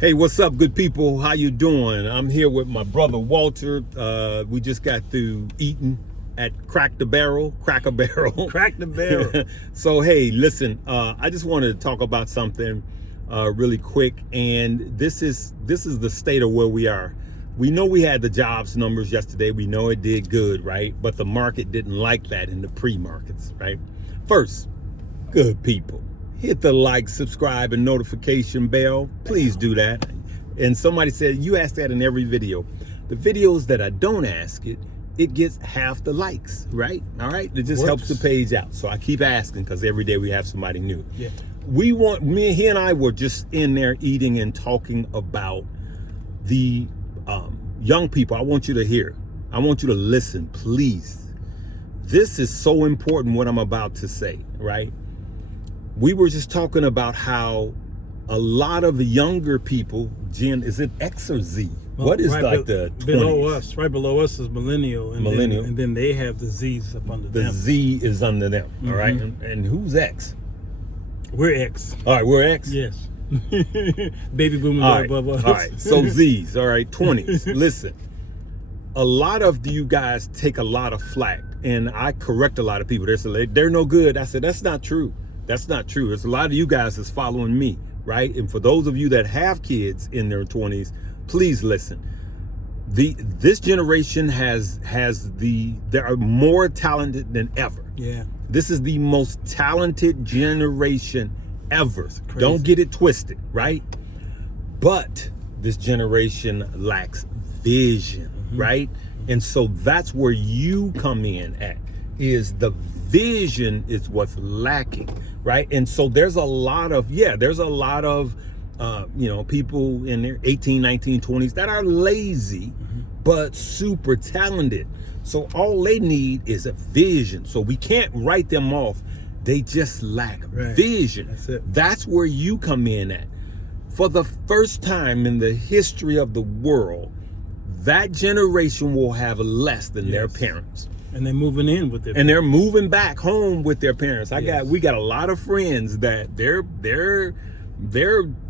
Hey, what's up, good people? How you doing? I'm here with my brother Walter. We just got through eating at Cracker Barrel. Crack the barrel. So, hey, listen, I just wanted to talk about something really quick, and this is the state of where we are. We know we had the jobs numbers yesterday. We know it did good, right? But the market didn't like that in the pre-markets, right? First, good people, hit the like, subscribe, and notification bell. Please do that. And somebody said, you ask that in every video. The videos that I don't ask it gets half the likes, right? All right, it just helps the page out. So I keep asking because every day we have somebody new. Yeah. He and I were just in there eating and talking about the young people. I want you to hear. I want you to listen, please. This is so important, what I'm about to say, right? We were just talking about how a lot of younger people, is it X or Z? What is like the 20s? Below us, right below us is millennial. And then they have the Z's up under them. The Z is under them, all right? And who's X? We're X. All right, we're X? Yes. Baby boomers are above us. All right, so Z's, all right, 20s. Listen, a lot of you guys take a lot of flack, and I correct a lot of people. They're no good. I said, that's not true. That's not true. There's a lot of you guys that's following me, right? And for those of you that have kids in their 20s, please listen. This generation they are more talented than ever. Yeah. This is the most talented generation ever. Don't get it twisted, right? But this generation lacks vision, right? And so that's where you come in at, is the vision is what's lacking, right? And so there's a lot of people in their 18, 19, 20s that are lazy, but super talented. So all they need is a vision. So we can't write them off. They just lack vision. That's it. That's where you come in at. For the first time in the history of the world, that generation will have less than their parents. And they're moving in with their parents. And they're moving back home with their parents. We got a lot of friends that they're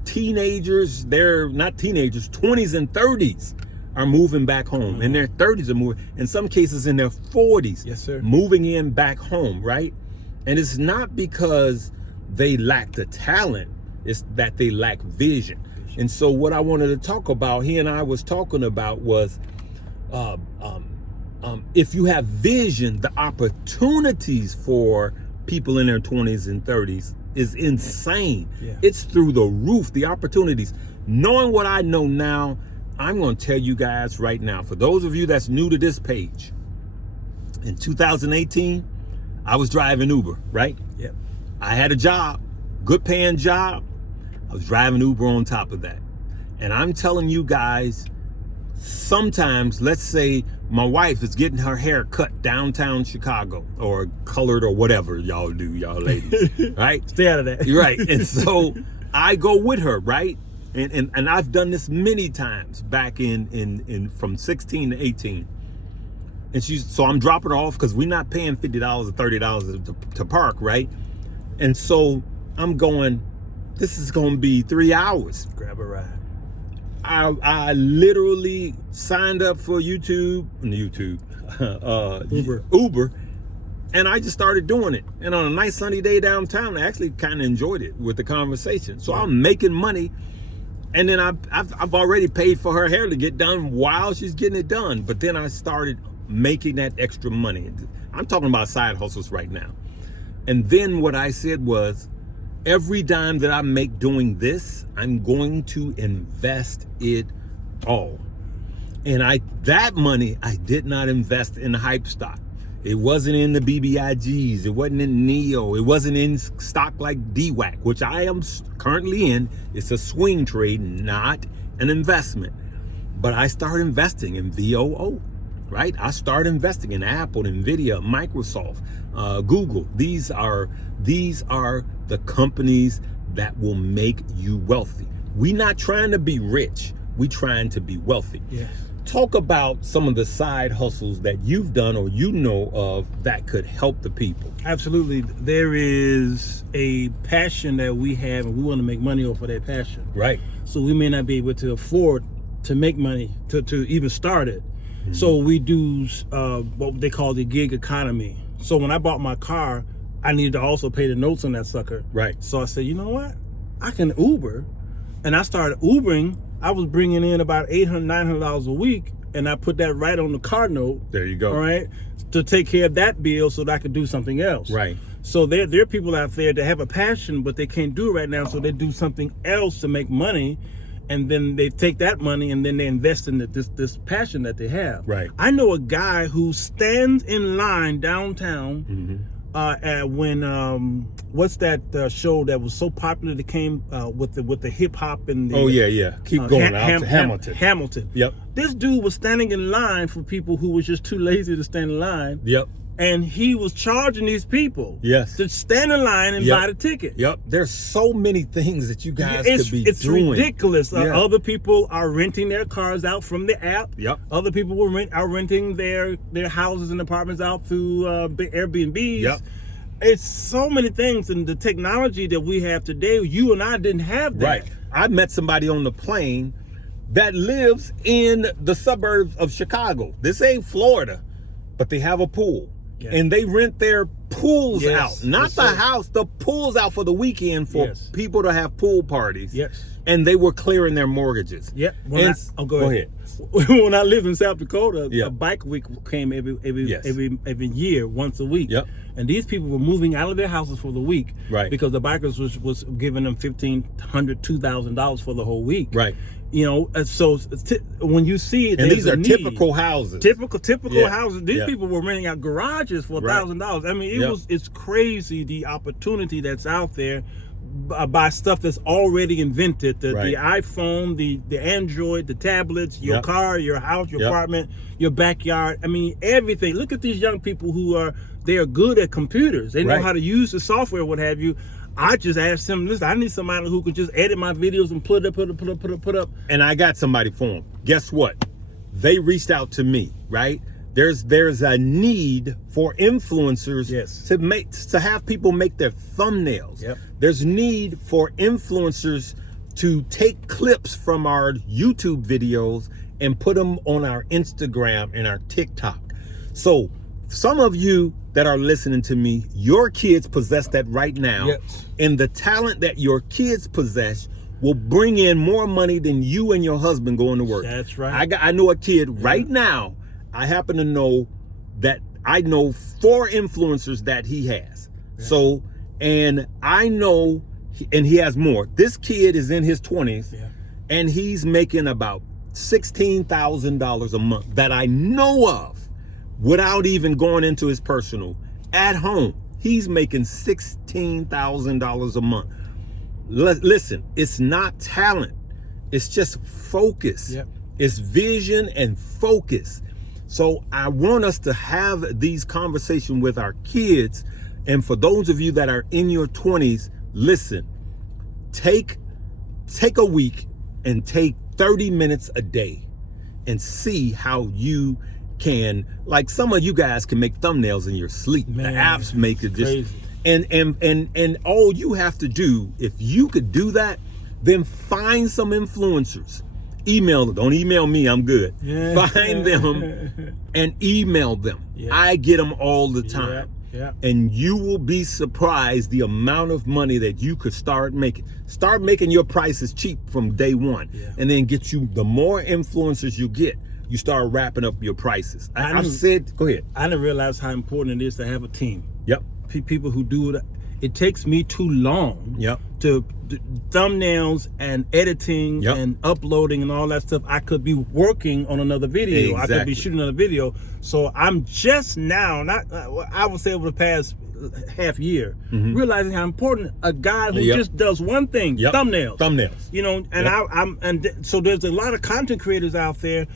teenagers, they're not teenagers, 20s and 30s are moving back home. In their 30s are moving, in some cases in their 40s. Yes, sir. Moving in back home, right? And it's not because they lack the talent, it's that they lack vision. And so what I wanted to talk about, he and I was talking about, was if you have vision, the opportunities for people in their 20s and 30s is insane. Yeah. It's through the roof, the opportunities. Knowing what I know now, I'm going to tell you guys right now, for those of you that's new to this page, in 2018, I was driving Uber, right? Yep. I had a job, good paying job. I was driving Uber on top of that. And I'm telling you guys, sometimes, let's say my wife is getting her hair cut downtown Chicago, or colored, or whatever y'all do, y'all ladies, right? Stay out of that. You're right. And so I go with her, right? And I've done this many times back in from 16 to 18. And so I'm dropping her off because we're not paying $50 or $30 to park, right? And so I'm going, this is going to be 3 hours. Grab a ride. I literally signed up for Uber, and I just started doing it. And on a nice sunny day downtown, I actually kind of enjoyed it with the conversation. So I'm making money, and then I've already paid for her hair to get done while she's getting it done. But then I started making that extra money. I'm talking about side hustles right now. And then what I said was, every dime that I make doing this, I'm going to invest it all. And that money, I did not invest in hype stock. It wasn't in the BBIGs. It wasn't in NEO. It wasn't in stock like DWAC, which I am currently in. It's a swing trade, not an investment. But I started investing in VOO, right? I started investing in Apple, Nvidia, Microsoft, Google. These are the companies that will make you wealthy. We're not trying to be rich. We trying to be wealthy. Yes. Talk about some of the side hustles that you've done or you know of that could help the people. Absolutely. There is a passion that we have, and we want to make money off of that passion. Right. So we may not be able to afford to make money to even start it. Mm-hmm. So we do what they call the gig economy. So when I bought my car, I needed to also pay the notes on that sucker. Right. So I said, you know what? I can Uber. And I started Ubering. I was bringing in about $800, $900 a week, and I put that right on the car note. There you go. All right, to take care of that bill so that I could do something else. Right. So there are people out there that have a passion, but they can't do it right now, so they do something else to make money, and then they take that money and then they invest in this passion that they have. Right. I know a guy who stands in line downtown. Mm-hmm. When what's that show that was so popular that came with the hip hop and the, keep going out to Hamilton. Yep. This dude was standing in line for people who was just too lazy to stand in line. Yep. And he was charging these people to stand in line and buy the ticket. Yep. There's so many things that you guys could be it's doing. It's ridiculous. Other people are renting their cars out from the app. Yep. Other people are renting their houses and apartments out through Airbnbs. Yep. It's so many things, and the technology that we have today, you and I didn't have that. Right. I met somebody on the plane that lives in the suburbs of Chicago. This ain't Florida, but they have a pool. Yeah. And they rent their pools out, not the house, the pools out for the weekend for people to have pool parties. Yes. And they were clearing their mortgages. Yep. Go ahead. When I lived in South Dakota, a bike week came every year, once a week. Yep. And these people were moving out of their houses for the week, right? Because the bikers was giving them $1,500, $2,000 for the whole week, right? You know, so when you see it, and these are typical houses, typical houses. These people were renting out garages for $1,000. I mean, it's crazy the opportunity that's out there by stuff that's already invented. The iPhone, the Android, the tablets, your car, your house, your apartment, your backyard. I mean, everything. Look at these young people who are good at computers. They know how to use the software, what have you. I just asked them, listen, I need somebody who could just edit my videos and put up. And I got somebody for them. Guess what? They reached out to me, right? There's a need for influencers to have people make their thumbnails. Yep. There's need for influencers to take clips from our YouTube videos and put them on our Instagram and our TikTok. So some of you that are listening to me, your kids possess that right now. Yes. And the talent that your kids possess will bring in more money than you and your husband going to work. That's right. I know a kid right now. I happen to know that I know 4 influencers that he has. Yeah. So, and I know, and he has more. This kid is in his 20s, and he's making about $16,000 a month that I know of without even going into his personal. At home, he's making $16,000 a month. Listen, it's not talent. It's just focus. Yep. It's vision and focus. So I want us to have these conversations with our kids. And for those of you that are in your 20s, listen, take a week and take 30 minutes a day and see how you can, like some of you guys can make thumbnails in your sleep. Man, the apps make it just crazy. And all you have to do, if you could do that, then find some influencers. Email them. Don't email me. I'm good. Yeah. Find them and email them. Yeah. I get them all the time. Yeah. And you will be surprised the amount of money that you could start making. Start making your prices cheap from day one. Yeah. And then get you, the more influencers you get, you start wrapping up your prices. I've said, go ahead. I didn't realize how important it is to have a team. Yep. People who do it. It takes me too long to thumbnails and editing and uploading and all that stuff. I could be working on another video. Exactly. I could be shooting another video. So I'm just now, I would say over the past half year, realizing how important a guy who just does one thing, thumbnails. You know, and so there's a lot of content creators out there.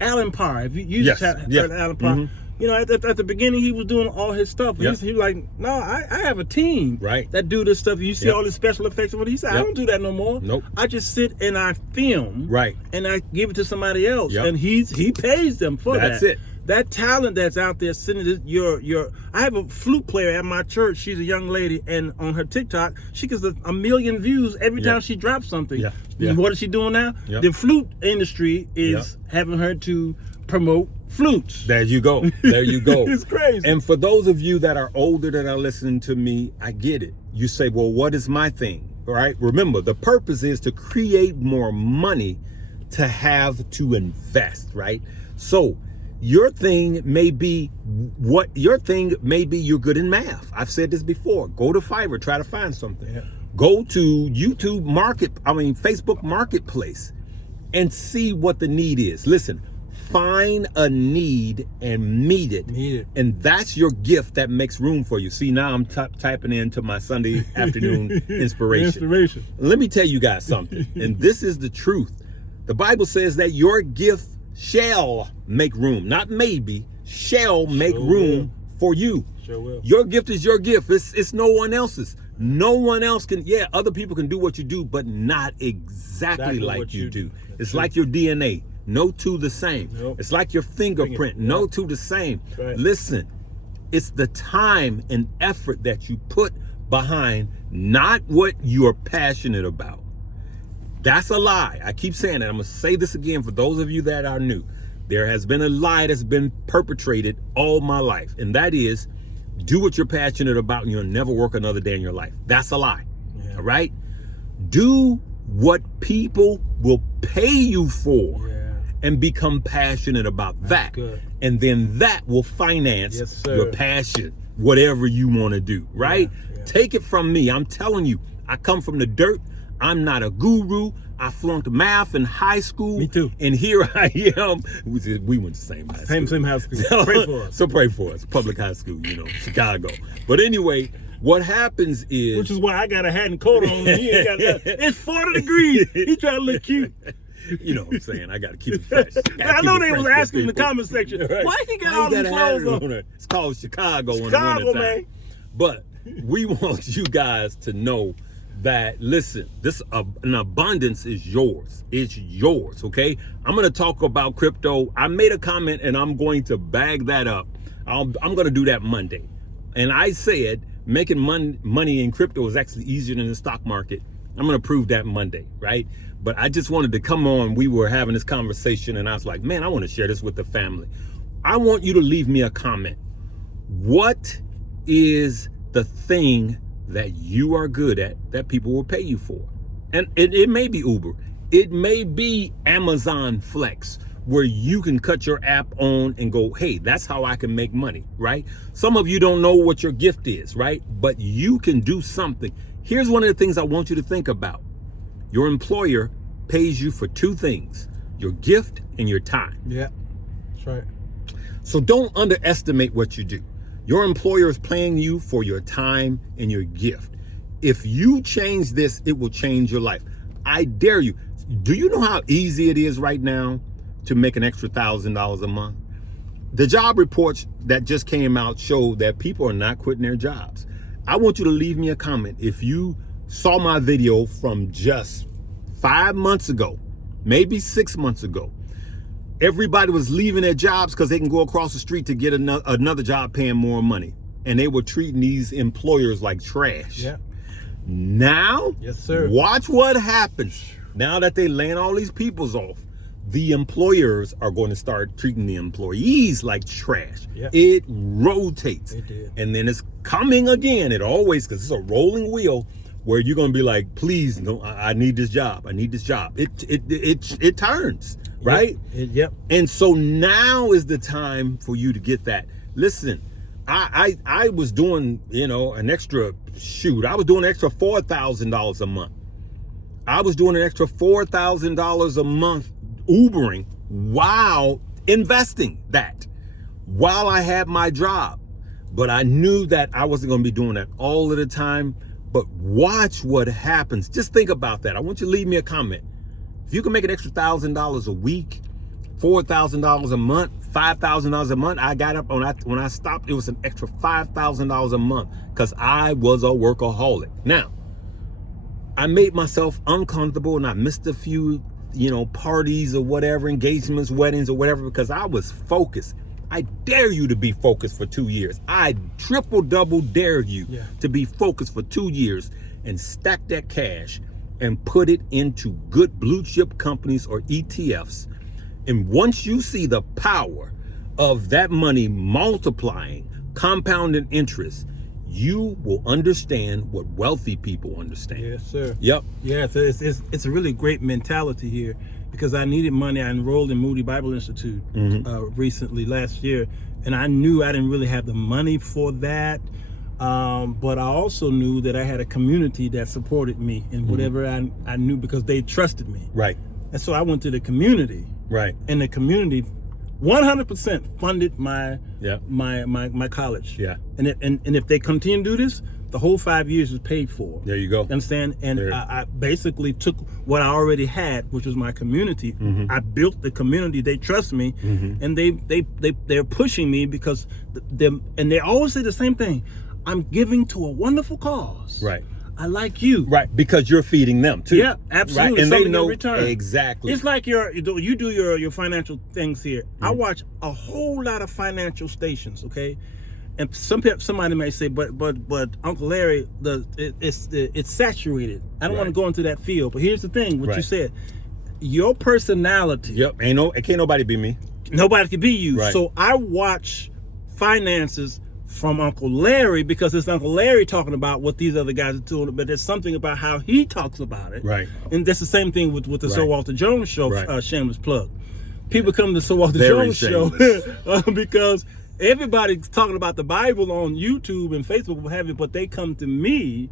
Alan Parr, if you just heard Alan Parr, You know, at the beginning, he was doing all his stuff. He was like, no, I have a team that do this stuff. You see all the special effects. He said, I don't do that no more. Nope. I just sit and I film. Right. And I give it to somebody else. And he pays them for that. That's it. That talent that's out there sitting, I have a flute player at my church. She's a young lady, and on her TikTok, she gets a million views every time she drops something. And what is she doing now? The flute industry is having her to promote flutes. There you go. There you go. It's crazy. And for those of you that are older that are listening to me, I get it. You say, well, what is my thing? All right. Remember, the purpose is to create more money to have to invest, right? So your thing may be you're good in math. I've said this before. Go to Fiverr, try to find something. Go to Facebook Marketplace and see what the need is. Listen, find a need and meet it. And that's your gift that makes room for you. See, now I'm typing into my Sunday afternoon inspiration. Let me tell you guys something. And this is the truth. The Bible says that your gift shall make room, not maybe, shall make room for you. Sure will. Your gift is your gift. It's no one else's. No one else can. Yeah, other people can do what you do, but not exactly like you do. It's like your DNA. No two the same. Nope. It's like your fingerprint. No two the same. Right. Listen, it's the time and effort that you put behind not what you're passionate about. That's a lie. I keep saying that. I'm going to say this again for those of you that are new. There has been a lie that's been perpetrated all my life, and that is do what you're passionate about and you'll never work another day in your life. That's a lie. All right? Do what people will pay you for and become passionate about that. Good. And then that will finance your passion, whatever you want to do, right? Take it from me. I'm telling you, I come from the dirt. I'm not a guru. I flunked math in high school. Me too. And here I am. We went to the same high school. Same high school. Pray for us. So pray for us. Public high school, Chicago. But anyway, what happens is... Which is why I got a hat and coat on. He ain't got nothing. It's 40 degrees. He trying to look cute. You know what I'm saying? I got to keep it fresh. I know they was asking in the comment section, why he got all these clothes on? It's called Chicago in the wintertime. Man. But we want you guys to know that, listen, an abundance is yours. It's yours, okay? I'm going to talk about crypto. I made a comment and I'm going to bag that up. I'm going to do that Monday. And I said making money in crypto is actually easier than the stock market. I'm going to prove that Monday, right? But I just wanted to come on. We were having this conversation and I was like, man, I want to share this with the family. I want you to leave me a comment. What is the thing that you are good at that people will pay you for? And it may be Uber. It may be Amazon Flex, where you can cut your app on and go, hey, that's how I can make money, right? Some of you don't know what your gift is, right? But you can do something. Here's one of the things I want you to think about. Your employer pays you for two things, your gift and your time. Yeah, that's right. So don't underestimate what you do. Your employer is paying you for your time and your gift. If you change this, it will change your life. I dare you. Do you know how easy it is right now to make an extra $1,000 a month? The job reports that just came out show that people are not quitting their jobs. I want you to leave me a comment. If you saw my video from just 5 months ago, maybe 6 months ago, everybody was leaving their jobs because they can go across the street to get another job paying more money. And they were treating these employers like trash. Yeah. Now, yes, sir. Watch what happens. Now that they laying all these peoples off, the employers are going to start treating the employees like trash. Yeah. It rotates. It did. And then it's coming again. It always, because it's a rolling wheel where you're going to be like, please, no, I need this job. I need this job. It turns, right? Yep. And so now is the time for you to get that. Listen, I was doing, an extra I was doing an extra $4,000 a month. I was doing an extra $4,000 a month Ubering while investing that, while I had my job. But I knew that I wasn't going to be doing that all of the time. But watch what happens. Just think about that. I want you to leave me a comment. If you can make an extra $1,000 a week, $4,000 a month, $5,000 a month. I got up when I stopped, it was an extra $5,000 a month because I was a workaholic. Now, I made myself uncomfortable and I missed a few, parties or whatever, engagements, weddings or whatever, because I was focused. I dare you to be focused for 2 years. I double dare you to be focused for 2 years and stack that cash and put it into good blue chip companies or ETFs. And once you see the power of that money multiplying, compounding interest, you will understand what wealthy people understand. Yes, sir. Yep. Yeah, so it's a really great mentality here, because I needed money. I enrolled in Moody Bible Institute recently, last year, and I knew I didn't really have the money for that. But I also knew that I had a community that supported me in whatever I knew, because they trusted me. Right. And so I went to the community. Right. And the community 100% funded my college. Yeah. And if they continue to do this, the whole 5 years is paid for. There you go. Understand? And I basically took what I already had, which was my community. I built the community. They trust me, and they're pushing me because they always say the same thing. I'm giving to a wonderful cause. Right. I like you. Right, because you're feeding them too. Yeah, absolutely. Right? And they know return. exactly. It's like you do your financial things here. I watch a whole lot of financial stations, okay? And somebody may say, but Uncle Larry, it's saturated. I don't want to go into that field. But here's the thing: what you said, your personality. Yep, can't nobody be me. Nobody can be you. Right. So I watch finances from Uncle Larry, because it's Uncle Larry talking about what these other guys are doing, but there's something about how he talks about it. Right. And that's the same thing with the Sir Walter Jones show. Shameless plug. People come to the Sir Walter Very Jones show because everybody's talking about the Bible on YouTube and Facebook, what have you, but they come to me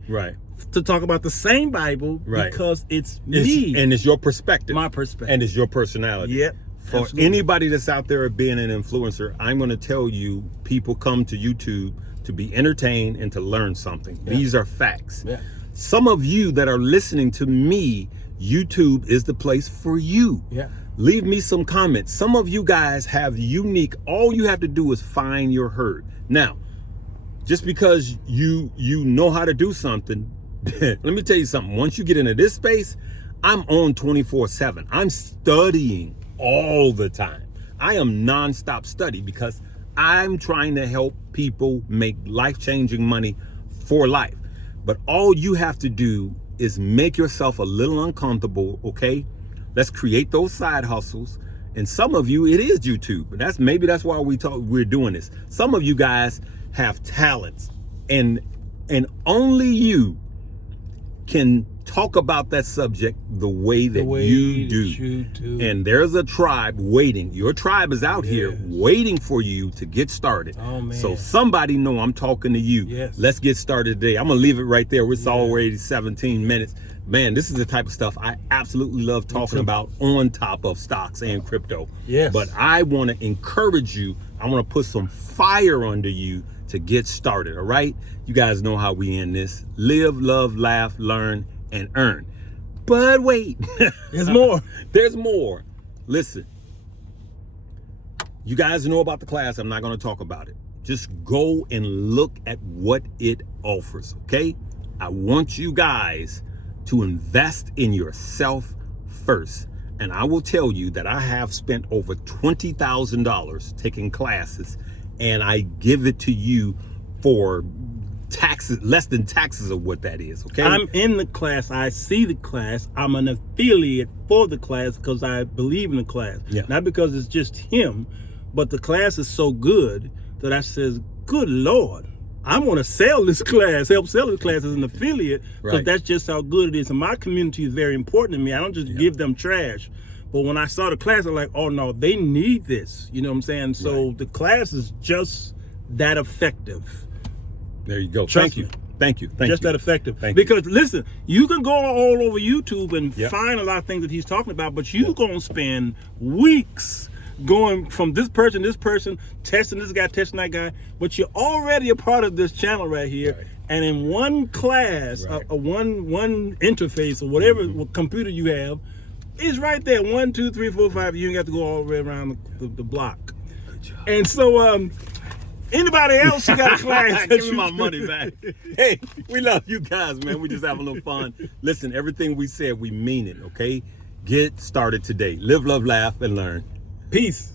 to talk about the same Bible because it's me. And it's your perspective. My perspective. And it's your personality. Yep. For anybody that's out there being an influencer, I'm going to tell you, people come to YouTube to be entertained and to learn something. These are facts. Some of you that are listening to me, YouTube is the place for you. Leave me some comments. Some of you guys have unique, all you have to do is find your herd. Now, just because you know how to do something, let me tell you something. Once you get into this space, I'm on 24/7. I'm studying all the time. I am nonstop study because I'm trying to help people make life-changing money for life. But all you have to do is make yourself a little uncomfortable, okay? Let's create those side hustles. And some of you, it is YouTube. And that's why we're doing this. Some of you guys have talents, and only you can talk about that subject the way that you do. And there's a tribe waiting. Your tribe is out here waiting for you to get started. Oh, man. So somebody know I'm talking to you. Let's get started today. I'm gonna leave it right there. It's already 17 minutes. Man, this is the type of stuff I absolutely love talking about on top of stocks and crypto. But I want to encourage you. I want to put some fire under you to get started, all right? You guys know how we end this. Live, love, laugh, learn, and earn. But wait. There's more. There's more. Listen. You guys know about the class. I'm not going to talk about it. Just go and look at what it offers, okay? I want you guys to invest in yourself first. And I will tell you that I have spent over $20,000 taking classes, and I give it to you for taxes, less than taxes of what that is, okay? I'm in the class. I see the class. I'm an affiliate for the class because I believe in the class. Not because it's just him, but the class is so good that I says, good Lord, I want to sell this class, help sell this class as an affiliate, because that's just how good it is. And my community is very important to me. I don't just give them trash. But when I saw the class, I'm like, oh no, they need this. You know what I'm saying? So the class is just that effective. There you go. Trust Thank you. me. Thank you. Just that effective. Thank you. Because listen, you can go all over YouTube and find a lot of things that he's talking about, but you're going to spend weeks going from this person, testing this guy, testing that guy, but you're already a part of this channel right here. And in one class, one interface or whatever computer you have, is right there. 1, 2, 3, 4, 5. You ain't got to go all the way around the block. And so, anybody else who got a class? Give me my money back. Hey, we love you guys, man. We just have a little fun. Listen, everything we said, we mean it, okay? Get started today. Live, love, laugh, and learn. Peace.